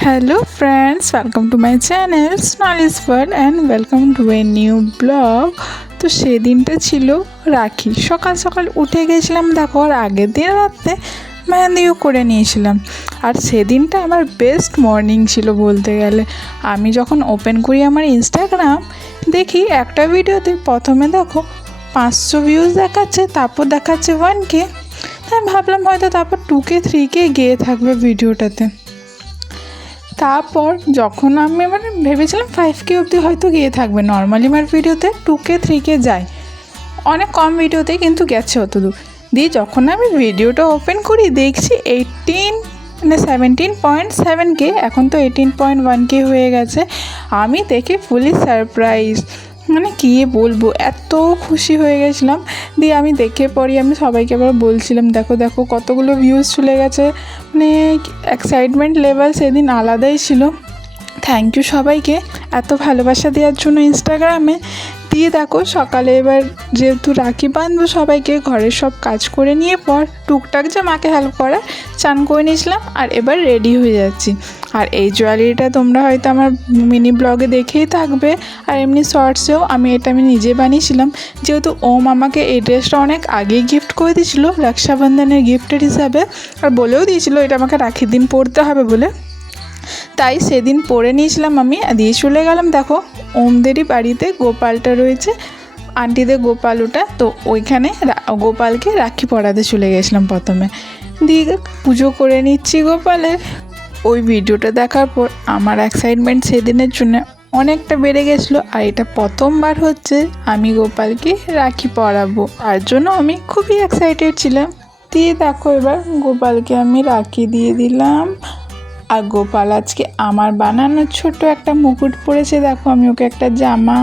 Hello friends, welcome to my channel Snolly's World and welcome to a new blog। তো সেদিনটা ছিল রাখি। সকাল সকাল উঠে গেছিলাম, দেখো আর আগের দিন রাতে মেহেন্দিও করে নিয়েছিলাম। আর সেদিনটা আমার বেস্ট মর্নিং ছিল বলতে গেলে। আমি যখন ওপেন করি আমার ইনস্টাগ্রাম, দেখি একটা ভিডিওতে প্রথমে দেখো 500 ভিউজ দেখাচ্ছে, তারপর দেখাচ্ছে 1K। তাই ভাবলাম হয়তো তারপর 2K 3K গিয়ে থাকবে ভিডিওটাতে। তারপর যখন আমি ভেবেছিলাম 5K অবধি হয়তো গিয়ে থাকবে। নর্মালি আমার ভিডিওতে 2K 3K যায়, অনেক কম ভিডিওতে কিন্তু গেছে অতদূর। দিয়ে যখন আমি ভিডিওটা ওপেন করি দেখছি 17.7K, এখন তো 18.1K হয়ে গেছে। আমি দেখে ফুলি সারপ্রাইজ, কী বলবো, এত খুশি হয়ে গেছিলাম। দিয়ে আমি দেখে পরই আমি সবাইকে আবার বলছিলাম দেখো দেখো কতগুলো ভিউজ চলে গেছে। এক্সাইটমেন্ট লেভেল সেদিন আলাদাই ছিল। থ্যাংক ইউ সবাইকে এত ভালোবাসা দেওয়ার জন্য ইনস্টাগ্রামে। দিয়ে দেখো সকালে এবার যেহেতু রাখি বাঁধবো সবাইকে, ঘরের সব কাজ করে নিয়ে পর টুকটাক যে মাকে হেল্প করা, চান করে নিয়েছিলাম আর এবার রেডি হয়ে যাচ্ছি। আর এই জুয়েলারিটা তোমরা হয়তো আমার মিনি ব্লগে দেখেই থাকবে, আর এমনি শর্টসেও আমি নিজে বানিয়েছিলাম। যেহেতু ওম আমাকে এই ড্রেসটা অনেক আগেই গিফট করে দিয়েছিল রক্ষাবন্ধনের গিফটের হিসাবে, আর বলেও দিয়েছিল এটা আমাকে রাখির দিন পরতে হবে বলে। তাই সেদিন পরে নিয়েছিলাম আমি, দিয়ে চলে গেলাম। দেখো ওমদেরই বাড়িতে গোপালটা রয়েছে, আন্টিদের গোপাল ওটা, তো ওইখানে গোপালকে রাখি পরাতে চলে গেছিলাম প্রথমে। দিয়ে পুজো করে নিচ্ছি গোপালের। ওই ভিডিওটা দেখার পর আমার এক্সাইটমেন্ট সেদিনের জন্য অনেকটা বেড়ে গেছিলো। আর এটা প্রথমবার হচ্ছে আমি গোপালকে রাখি পরাবো, তার জন্য আমি খুবই এক্সাইটেড ছিলাম। দিয়ে দেখো এবার গোপালকে আমি রাখি দিয়ে দিলাম। আর গোপাল আজকে আমার বানানো ছোট একটা মুকুট পরেছে। দেখো আমি ওকে একটা জামা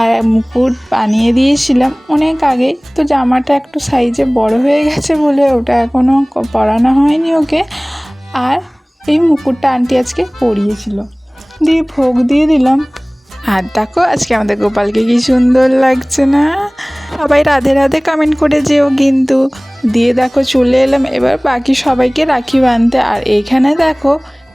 আর মুকুট বানিয়ে দিয়েছিলাম অনেক আগেই, তো জামাটা একটু সাইজে বড় হয়ে গেছে বলে ওটা এখনও পরানো হয়নি ওকে। আর এই মুকুটটা আন্টি আজকে পরিয়েছিল। দিয়ে ভোগ দিয়ে দিলাম। আর দেখো আজকে আমাদের গোপালকে কি সুন্দর লাগছে না? সবাই রাধে রাধে কমেন্ট করে যেও কিন্তু। দিয়ে দেখো চলে এলাম এবার বাকি সবাইকে রাখি বাঁধতে। আর এইখানে দেখো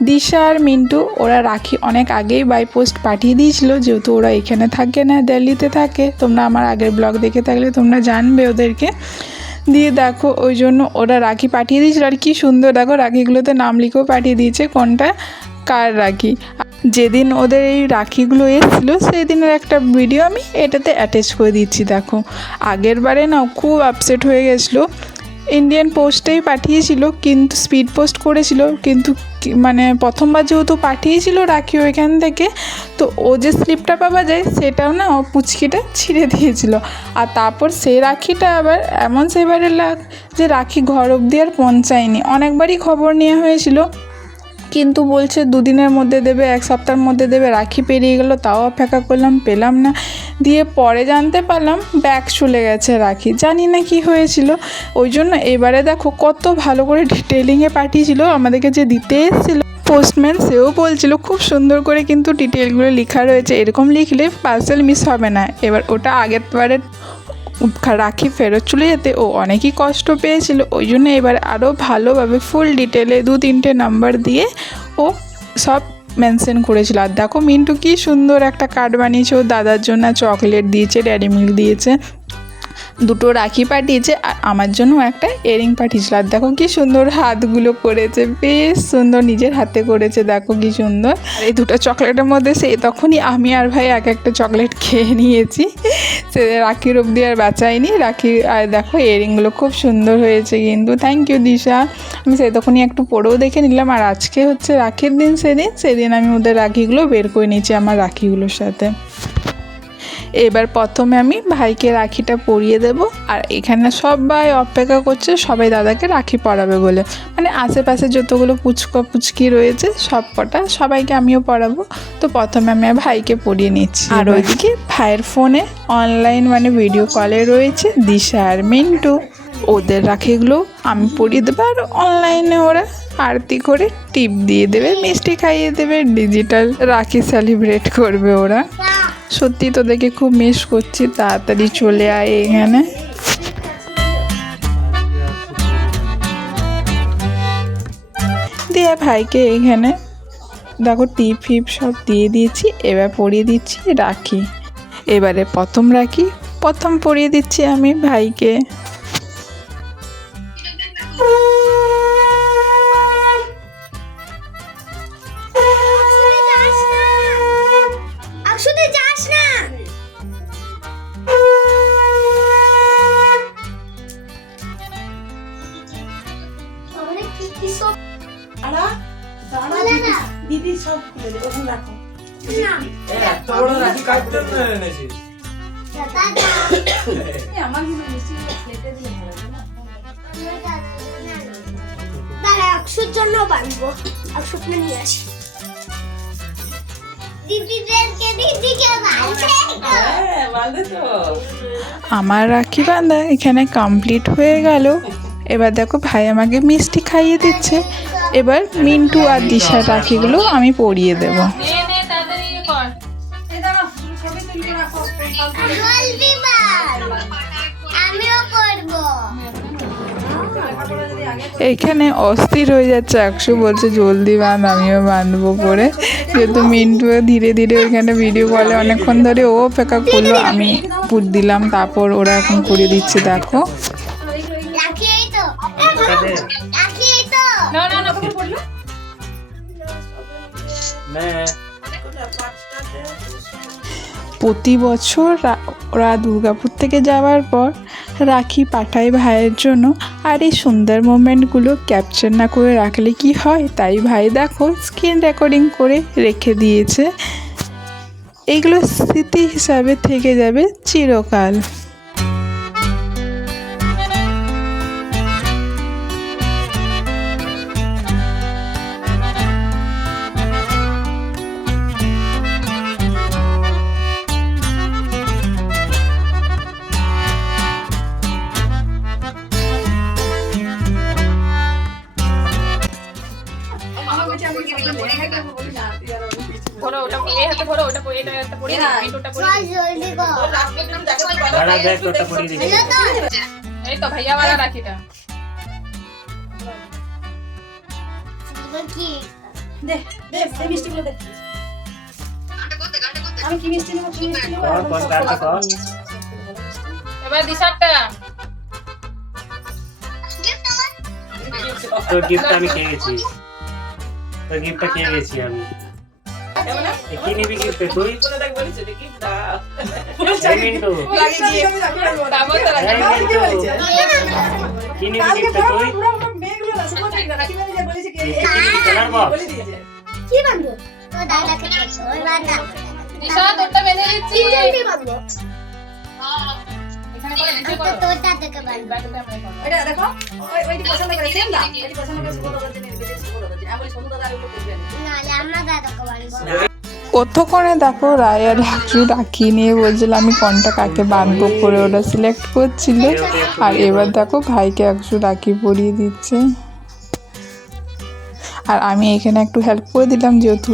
দিশা আর মিন্টু ওরা রাখি অনেক আগেই বাই পোস্ট পাঠিয়ে দিয়েছিল, যেহেতু ওরা এখানে থাকে না, দিল্লিতে থাকে। তোমরা আমার আগের ব্লগ দেখে থাকলে তোমরা জানবে ওদেরকে। দিয়ে দেখো ওই জন্য ওরা রাখি পাঠিয়ে দিয়েছিল। আর কি সুন্দর দেখো রাখিগুলোতে নাম লিখেও পাঠিয়ে দিয়েছে কোনটা কার রাখি। যেদিন ওদের এই রাখিগুলো এসেছিলো সেই দিনের একটা ভিডিও আমি এটাতে অ্যাটাচ করে দিচ্ছি। দেখো আগের বারে না খুব আপসেট হয়ে গেছিলো। ইন্ডিয়ান পোস্টেই পাঠিয়েছিল, কিন্তু স্পিড পোস্ট করেছিল, কিন্তু প্রথমবার যেহেতু পাঠিয়েছিল রাখি ওইখান থেকে, তো ও যে স্লিপটা পাওয়া যায় সেটাও না ও পুচকিটা ছিঁড়ে দিয়েছিল। আর তারপর সেই রাখিটা আবার এমন সেবারে যে রাখি ঘর অবধি আর পৌঁছায়নি। অনেকবারই খবর নেওয়া হয়েছিল, কিন্তু বলছে 2 দিনের মধ্যে দেবে, 1 সপ্তাহের মধ্যে দেবে। রাখি পেরিয়ে গেল, তাও অপেক্ষা করলাম, পেলাম না। দিয়ে পরে জানতে পারলাম ব্যাগ চলে গেছে রাখি, জানি না কি হয়েছিল। ওই জন্য এবারে দেখো কত ভালো করে ডিটেলিংয়ে পাঠিয়েছিল। আমাদেরকে যে দিতে এসেছিলো পোস্টম্যান সেও বলছিল খুব সুন্দর করে কিন্তু ডিটেলগুলো লেখা রয়েছে, এরকম লিখলে পার্সেল মিস হবে না। এবার ওটা আগের বারে রাখি ফেরত চলে যেতে ও অনেকই কষ্ট পেয়েছিল। ওই জন্য এবার আরও ভালোভাবে ফুল ডিটেলে 2-3টে নাম্বার দিয়ে ও সব মেনশন করেছিল। আর দেখো মিন্টু কি সুন্দর একটা কার্ড বানিয়েছে, ও দাদার জন্য চকলেট দিয়েছে, ড্যারি মিল্ক দিয়েছে, 2টো রাখি পাঠিয়েছে, আর আমার জন্য একটা ইয়ারিং পাঠিয়েছিল। আর দেখো কি সুন্দর হাতগুলো করেছে, বেশ সুন্দর নিজের হাতে করেছে, দেখো কি সুন্দর। আর এই 2টো চকলেটের মধ্যে তখনই আমি আর ভাই একটা চকলেট খেয়ে নিয়েছি। সে রাখির অবধি আর বাঁচায়নি রাখি। আর দেখো ইয়ারিংগুলো খুব সুন্দর হয়েছে কিন্তু, থ্যাংক ইউ দিশা। আমি তখনই একটু পরেও দেখে নিলাম। আর আজকে হচ্ছে রাখির দিন, সেদিন আমি ওদের রাখিগুলো বের করে নিয়েছি আমার রাখিগুলোর সাথে। এবার প্রথমে আমি ভাইকে রাখিটা পরিয়ে দেব। আর এখানে সবাই অপেক্ষা করছে সবাই দাদাকে রাখি পরাবে বলে, আশেপাশে যতগুলো পুচকি রয়েছে সব কটা সবাইকে আমিও পরাবো। তো প্রথমে আমি ভাইকে পরিয়ে নিচ্ছি। আর ওইদিকে ভাইয়ের ফোনে অনলাইন ভিডিও কলে রয়েছে দিশা আর মিন্টু, ওদের রাখিগুলো আমি পরিয়ে দেবো। আর অনলাইনে ওরা আরতি করে টিপ দিয়ে দেবে, মিষ্টি খাইয়ে দেবে, ডিজিটাল রাখি সেলিব্রেট করবে ওরা। সত্যি তোদেরকে খুব মিস করছি, তাড়াতাড়ি চলে আয় এখানে। দিয়ে ভাইকে এখানে দেখো টিপ ফিপ সব দিয়ে দিয়েছি। এবার পরিয়ে দিচ্ছি রাখি। এবারে প্রথম রাখি প্রথম পরিয়ে দিচ্ছি আমি ভাইকে। দিদি সব খুলে দেবো, ওখানে রাখো। এত বড় রাখি কার জন্য এনেছিস? আমার কিন্তু মিষ্টিগুলো খেতে দিলে ভালো লাগে না। দাঁড়া, আকশুর জন্য বানবো। আকশুটা নিয়ে আসি। দিদিকে বানছে তো। হ্যাঁ, বাঁধে তো। আমার রাখি বাঁধা এখানে কমপ্লিট হয়ে গেল। এবার দেখো ভাই আমাকে মিষ্টি খাইয়ে দিচ্ছে। এবার মিন্টু আর দিশার রাখিগুলো আমি পরিয়ে দেব। জলদি বান। আমিও করবো। এইখানে অস্থির হয়ে যাচ্ছে, আকশু বলছে জলদি বাঁধ, আমিও বাঁধবো করে। যেহেতু মিন্টু ধীরে ধীরে ওইখানে ভিডিও কলে অনেকক্ষণ ধরে ও অপেক্ষা করলো, আমি পুট দিলাম, তারপর ওরা এখন করে দিচ্ছে। দেখো রাখি এই তো। রাখি এই তো। না না না, কখন পড়লো? প্রতি বছর ওরা দুর্গাপুর থেকে যাওয়ার পর রাখি পাঠায় ভাইয়ের জন্য। আর এই সুন্দর মোমেন্টগুলো ক্যাপচার না করে রাখলে কি হয়, তাই ভাই দেখো স্ক্রিন রেকর্ডিং করে রেখে দিয়েছে। এইগুলো স্মৃতি হিসাবে থেকে যাবে চিরকাল। ধরো ওটা, এই হাতে ধরো ওটা, এটা একটা পড়ে না, এটা পড়ে চল জলদি কর। দাঁড়া দেখ ওটা পরিয়ে দিবি। হলো তো? এই তো ভাইয়া वाला রাখিটা। এবার কি? দে দে দে মিষ্টিগুলো দে। আমি কি মিষ্টি নেব? কি মিষ্টি নেব? কর গাড়ি কর। এবার দিশাটা। তোর গিফট আমি খেয়ে গেছি। তোর গিফটটা খেয়ে গেছি আমি। কি নিবি গিফট তুই? এই মিন্টু। তারপর তো রাখি। কি নিবি গিফট তুই? Colour box. কি বানবো? তো দাদাকে বলছো, ওই বান্দা। দিশা তোরটা বেঁধে দিচ্ছি। কি জলদি বানবো? এখানে করে নিচে আমি করো। তো তোর দাদাকে বানবো। বাড়িতে আমরা করব। ওইটা দেখো, ওইটি পছন্দ করে সেম দাম, এটি পছন্দ করে সুন্দর দাদা জন্য বেশি সুন্দর দাদা জন্য। আমি বলি সুন্দর দাদা ওগুলো করবেন। নাহলে আমরা দাদাকে বানবো। কতক্ষণে দেখো রায় আর একটু রাখি নিয়ে বলছিল আমি কোনটা কাকে বাঁধবো করে ওরা সিলেক্ট করছিল। আর এবার দেখো ভাইকে একটু রাখি পরিয়ে দিচ্ছে। আর আমি এখানে একটু হেল্প করে দিলাম, যেহেতু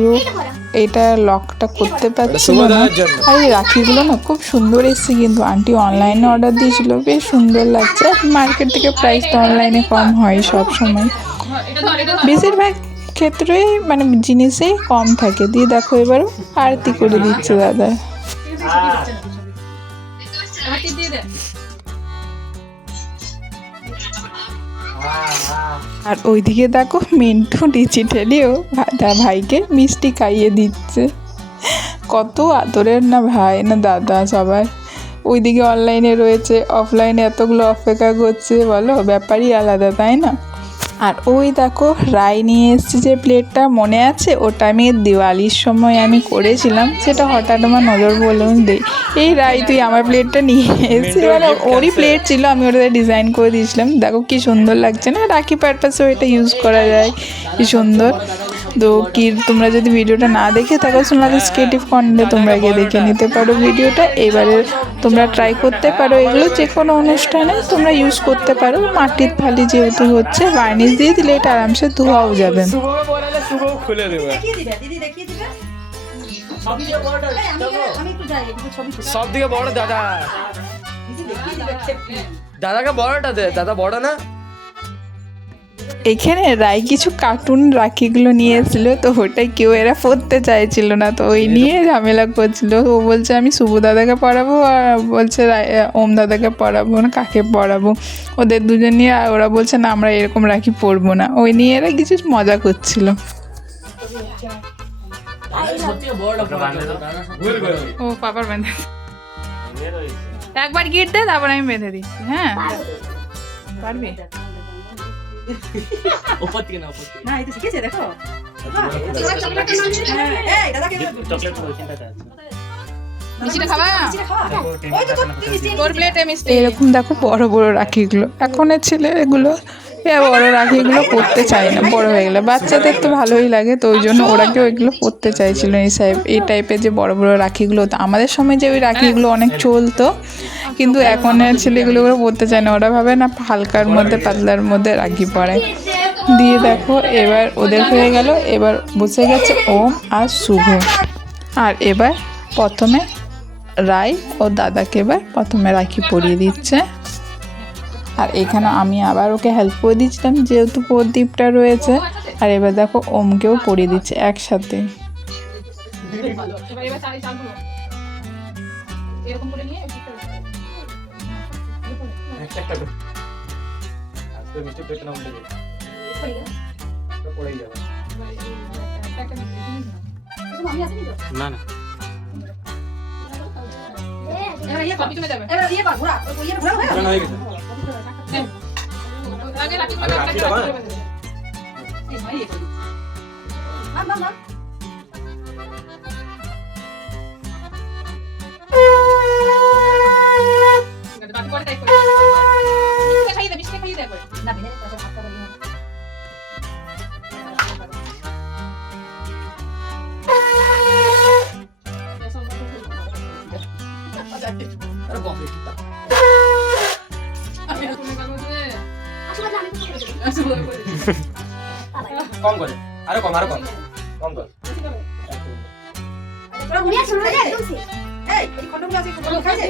এটা লকটা করতে পারছিল না। আর এই রাখিগুলো না খুব সুন্দর এসছে, কিন্তু আন্টি অনলাইনে অর্ডার দিয়েছিল, বেশ সুন্দর লাগছে। আর মার্কেট থেকে প্রাইসটা অনলাইনে কম হয় সব সময়, এটা ধর, এটা ধর। বেশিরভাগ ক্ষেত্রেই মানে জিনিসেই কম থাকে। দিয়ে দেখো এবারও আরতি করে দিচ্ছে দাদা। হাতি দিয়ে দে। আর ওইদিকে দেখো মিন্টু ডিজিটালিও ভাইকে মিষ্টি খাইয়ে দিচ্ছে। কত আদরের না ভাই না দাদা সবাই। ওইদিকে অনলাইনে রয়েছে, অফলাইনে এতগুলো অপেক্ষা করছে, বলো ব্যাপারই আলাদা, তাই না? আর ওই দেখো রাই নিয়ে এসেছে যে প্লেটটা, মনে আছে ওটা আমি দিওয়ালির সময় আমি করেছিলাম, সেটা হঠাৎ আমার নজর বললাম দে এই রাই তুই আমার প্লেটটা নিয়ে এসেছি। মানে ওরই প্লেট ছিল, আমি ওটাতে ডিজাইন করে দিয়েছিলাম। দেখো কি সুন্দর লাগছে না, রাখি পারপাসেও এটা ইউজ করা যায়, কি সুন্দর। তো কি তোমরা যদি ভিডিওটা না দেখে থাকো সোনালি ক্রিয়েটিভ কর্নারে তোমরা গিয়ে দেখে নিতে পারো ভিডিওটা। এবারে তোমরা ট্রাই করতে পারো, এগুলো যে কোনো অনুষ্ঠানে তোমরা ইউজ করতে পারো। মাটির থালি যেহেতু হচ্ছে, বার্নিশ দিয়ে দিলে এটা আরামসে ধোয়াও যাবে। খুলে দেবে। দেখিয়ে দিবে, দিদি দেখিয়ে দিবে। আমি একটু যাই, একটু ছবি তুলি। সব দিকে বড় দাদা, দিদি দেখিয়ে দিবে ক্ষেত্রে। দাদাকে বড়টা দে, দাদা বড় না। এখানে রায় কিছু কার্টুন রাখিগুলো নিয়ে এসেছিলো, তো ওটাই কেউ এরা পড়তে চাইছিল না, তো ওই নিয়ে ঝামেলা করছিল। ও বলছে আমি শুভ দাদাকে পড়াবো, আর বলছে ওম দাদাকে পড়াবো না, কাকে পড়াবো। ওদের দুজন নিয়ে আর ওরা বলছে না আমরা এরকম রাখি পরবো না, ওই নিয়ে এরা কিছু মজা করছিল। ও পাপার বেঁধে একবার গিট দে, তারপর আমি বেঁধে দিচ্ছি। হ্যাঁ পারবি? উপর থেকে না, উপর থেকে না, এই তো শিখেছে দেখো। এই দাদাকে চকলেট ওইখানটাতে আছে। মিষ্টিটা খাবা? ওই তো মিষ্টি তোর প্লেটে মিষ্টি। এরকম দেখো বড় বড় রাখিগুলো, এখনের ছেলেগুলো বড় রাখিগুলো পরতে চায় না, বড় হয়ে গেলে। বাচ্চাদের তো ভালোই লাগে, তো ওই জন্য ওরা কেউ এগুলো পরতে চাইছিল এই টাইপের যে বড় বড় রাখিগুলো। তো আমাদের সময় যে ওই রাখিগুলো অনেক চলতো, কিন্তু এখনের ছেলেগুলো ওরা পরতে চায় না, ওরা ভাবে না হালকার মধ্যে পাতলার মধ্যে রাখি পরায়। দিয়ে দেখো এবার ওদের হয়ে গেল, এবার বসে গেছে ওম আর শুভ। আর এবার প্রথমে রায় ও দাদাকে এবার প্রথমে রাখি পরিয়ে দিচ্ছে। আর এখানে আমি আবার ওকে হেল্প করে দিচ্ছিলাম, যেহেতু প্রদীপটা রয়েছে। আর এবার দেখো ওমকেও পরিয়ে দিচ্ছে একসাথে। এবার চালগুলো এরকম করে নিয়ে একটা একটা করে। আজকে মিষ্টি পেট না উঠে যাবে। তো পড়েই যাবে। না না। এবার ইয়ে কপি চলে যাবে। এবার ইয়ে কর, ঘোরা, ওই ইয়ে ঘোরা হয়ে গেল। না হয়ে গেছে। আগে রাখি আগে রাখিটা বানা। এই ভাই ইয়ে কর। না বাকি পরে টাইপ করে। মিষ্টি খাইয়ে দে, মিষ্টি খাইয়ে দে একবার। না ভেঙে তারপর হাতটা বলি না। আরে বাপ রে কিটা। কম করে। আরো কম, আরো কম। কম কর। উড়িয়া শুনে দে একদম সে এই এই খন্ডগুলো আছে, খন্ডগুলো খাই দে।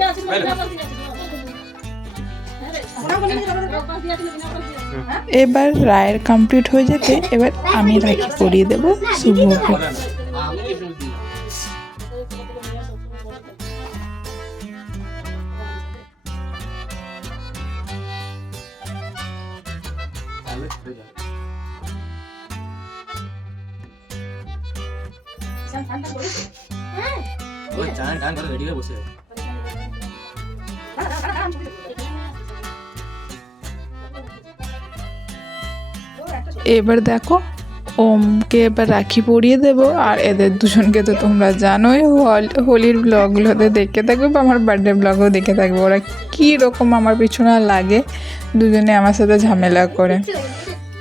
এবার রায়ের কমপ্লিট হয়ে যেতে এবার আমি রাখি পরিয়ে দেবো শুভকে। আমি একটু দিই। তাহলে হয়ে যাবে। ঠান্ডা করেছে। ওই টান করে রেডি হয়ে বসে আছে। এবার দেখো ওমকে এবার রাখি পরিয়ে দেবো। আর এদের দুজনকে তো তোমরা জানোই, হোলির ব্লগগুলোতে দেখে থাকবে বা আমার বার্থডে ব্লগও দেখে থাকবে, ওরা কী রকম আমার পিছনে লাগে, দুজনে আমার সাথে ঝামেলা করে।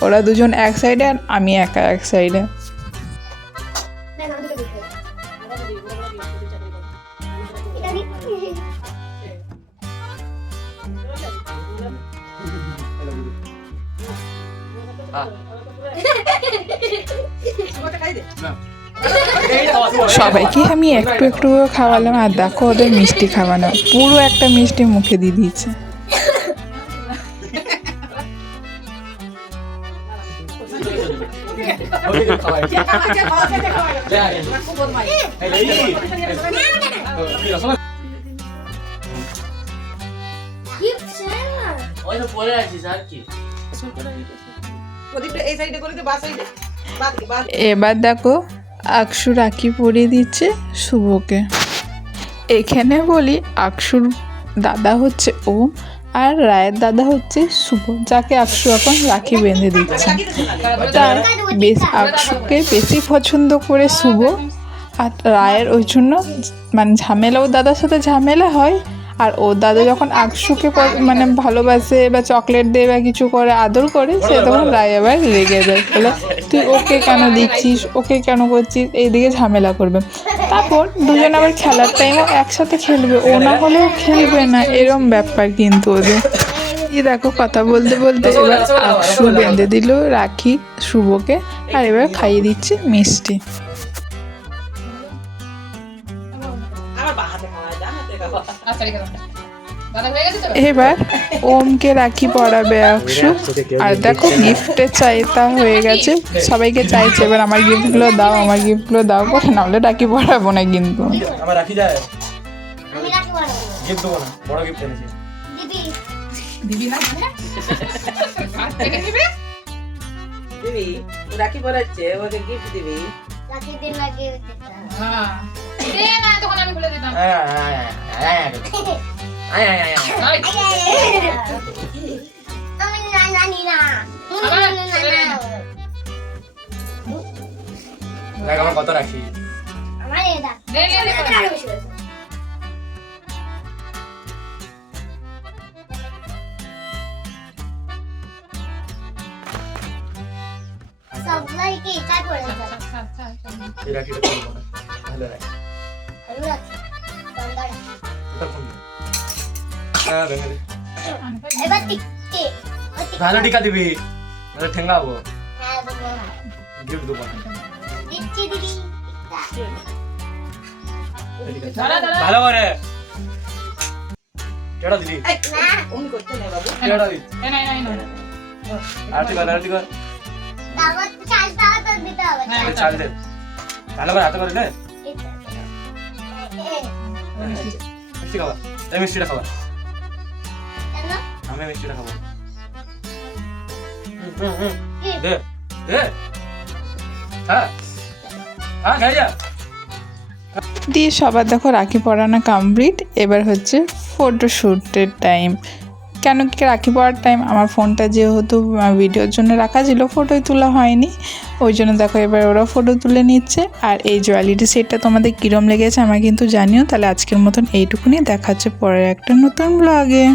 ওরা দুজন এক সাইডে আর আমি একা এক সাইডে। সবাইকে আমি একটু একটু করে খাওয়ালাম। আর দেখো ওদের মিষ্টি খাওয়ানো, পুরো একটা মিষ্টি মুখে দিয়ে দিয়েছে। গিফট শেয়ার ওই তো পড়ে আছিস আর কি? প্রদীপটা এই সাইডে করে দে, বা সাইডে বাদ। এবার দেখো আকশু রাখি পরিয়ে দিচ্ছে শুভকে। এখানে বলি আকশুর দাদা হচ্ছে ওম, আর রায়ের দাদা হচ্ছে শুভ, যাকে আকশু এখন রাখি বেঁধে দিচ্ছে। তার আকশুকে বেশি পছন্দ করে শুভ, আর রায়ের ওই জন্য মানে ঝামেলাও দাদার সাথে ঝামেলা হয়। আর ও দাদা যখন আকশুকে মানে ভালোবাসে বা চকলেট দেয় বা কিছু করে আদর করে, সে তখন রায় আবার রেগে যায়, বলে তুই ওকে কেন দিচ্ছিস, ওকে কেন করছিস, এইদিকে ঝামেলা করবে। তারপর দুজন আবার খেলার টাইমও একসাথে খেলবে, ও না হলেও খেলবে না, এরম ব্যাপার কিন্তু ওদের। এই দেখো কথা বলতে বলতে এবার আকশু বেঁধে দিল রাখি শুভকে, আর এবার খাইয়ে দিচ্ছে মিষ্টি। আমার বা হাতে খাওয়া, যা হাতে খাওয়া। আচ্ছা ঠিক আছে। দাদা হয়ে গেছে তো এবার ওমকে রাখি পরাবে আকশু। আর দেখো গিফটে চাইতা হয়ে গেছে, সবাইকে চাইছে এবার আমার গিফটগুলো দাও, আমার গিফটগুলো দাও করে, নাহলে রাখি পরাবো না কিন্তু। আমার রাখি যায় আমি রাখি বানাবো গিফট দেবো না, বড় গিফট এনেছি। দিদি দিবি না কাছ থেকে দিবে দিবি রাখি পরাচ্ছে, ওকে গিফট দিবি। রাখি দিন লাগিয়ে দিতে হ্যাঁ দে না তখন আমি বলে দিতাম আয় আয় আয় আয় আয় আয় আয় আয়। আমি নানি না দেখ আমার কত রাখি। আমার এটা দে দে দে সবাইকে এটা করে দাও এই রাখিটা খুলবো না, ভালো রাখি। আমি রাখি বন্ধরা এটা খুলবো। হ্যাঁ দেখে দে। এবার টিকে ভালো টিকা দিবি, নাহলে ঠেঙ্গাবো। হ্যাঁ দেবো গিফট দেবো না। দিচ্ছি দিদি ধরা ধরা ভালো করে কেডা দিলি, এই, অমনি করতে নেই বাবু। কেডা দিলি। এই নাই নাই নাই আরতি কর, আরতি কর। তারপর চালটা তো দিতে হবে হ্যাঁ। চাল দে, ভালো করে হাতে করে দে। মিষ্টি খাবা, এই মিষ্টিটা খাবা। আমি মিষ্টিটা খাবো। দে দে, হ্যাঁ হ্যাঁ খাই যা। দিয়ে সবার দেখো রাখি পরানো কমপ্লিট। এবার হচ্ছে ফটোশ্যুটের টাইম। কেন কি রাখি পরার টাইম, আমার ফোনটা যেহেতু ভিডিওর জন্য রাখা ছিল, ফটোই তোলা হয়নি, ওই জন্য দেখো এবার ওরা ফটো তুলে নিচ্ছে। আর এই জুয়েলারি সেটটা তোমাদের কীরম লেগেছে আমার কিন্তু জানিও। তাহলে আজকের মতন এইটুকুনি, দেখা হচ্ছে পরের একটা নতুন ব্লগে।